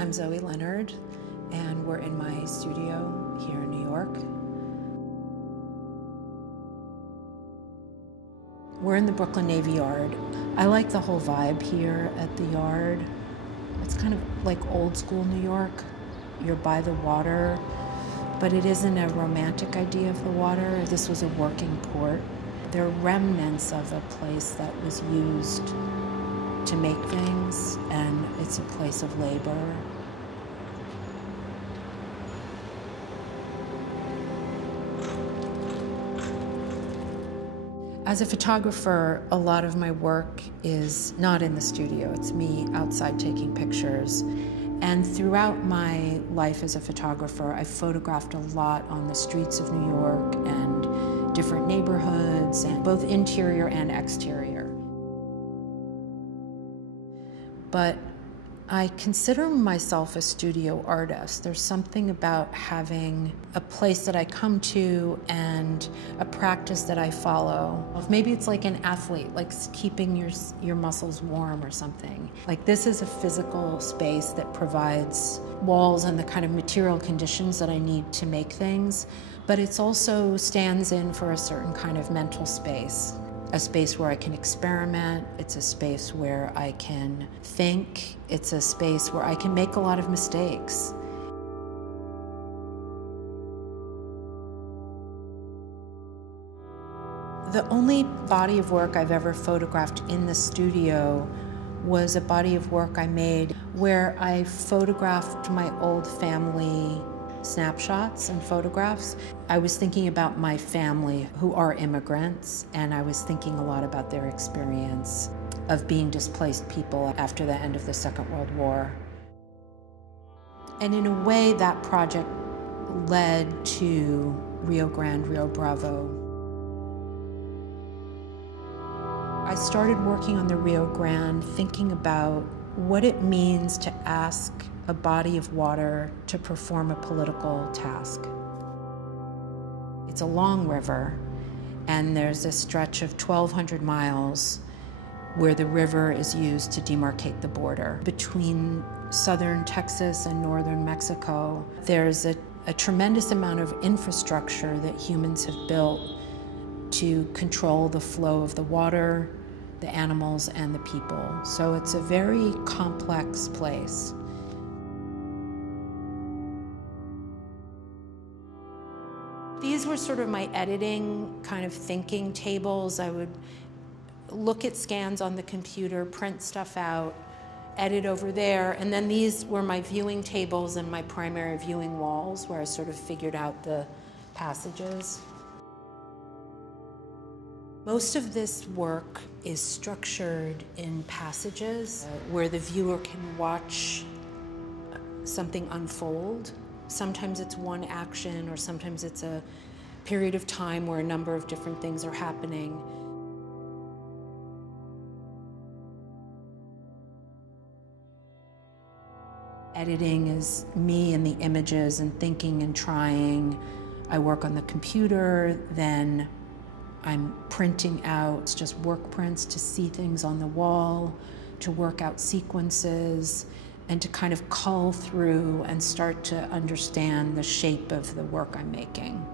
I'm Zoe Leonard, and we're in my studio here in New York. We're in the Brooklyn Navy Yard. I like the whole vibe here at the Yard. It's kind of like old school New York. You're by the water, but it isn't a romantic idea of the water. This was a working port. There are remnants of a place that was used to make things, and it's a place of labor. As a photographer, a lot of my work is not in the studio. It's me outside taking pictures. And throughout my life as a photographer, I photographed a lot on the streets of New York and different neighborhoods, and both interior and exterior. But I consider myself a studio artist. There's something about having a place that I come to and a practice that I follow. Maybe it's like an athlete, like keeping your muscles warm or something. Like this is a physical space that provides walls and the kind of material conditions that I need to make things, but it also stands in for a certain kind of mental space. A space where I can experiment, it's a space where I can think, it's a space where I can make a lot of mistakes. The only body of work I've ever photographed in the studio was a body of work I made where I photographed my old family snapshots and photographs. I was thinking about my family who are immigrants, and I was thinking a lot about their experience of being displaced people after the end of the Second World War. And in a way, that project led to Rio Grande, Rio Bravo. I started working on the Rio Grande thinking about what it means to ask a body of water to perform a political task. It's a long river, and there's a stretch of 1,200 miles where the river is used to demarcate the border. Between southern Texas and northern Mexico, there's a tremendous amount of infrastructure that humans have built to control the flow of the water, the animals, and the people. So it's a very complex place. These were sort of my editing kind of thinking tables. I would look at scans on the computer, print stuff out, edit over there, and then these were my viewing tables and my primary viewing walls where I sort of figured out the passages. Most of this work is structured in passages where the viewer can watch something unfold. Sometimes it's one action, or sometimes it's a period of time where a number of different things are happening. Editing is me and the images and thinking and trying. I work on the computer, then I'm printing out just work prints to see things on the wall, to work out sequences, and to kind of cull through and start to understand the shape of the work I'm making.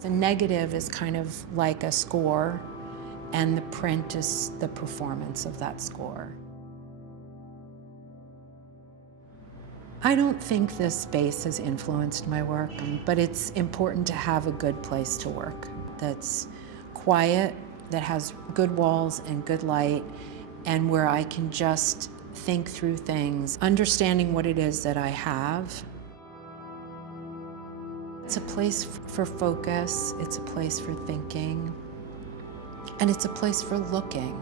The negative is kind of like a score, and the print is the performance of that score. I don't think this space has influenced my work, but it's important to have a good place to work that's quiet, that has good walls and good light, and where I can just think through things, understanding what it is that I have. It's a place for focus, it's a place for thinking, and it's a place for looking.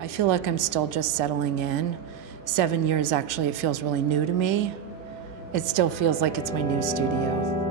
I feel like I'm still just settling in. 7 years, actually, it feels really new to me. It still feels like it's my new studio.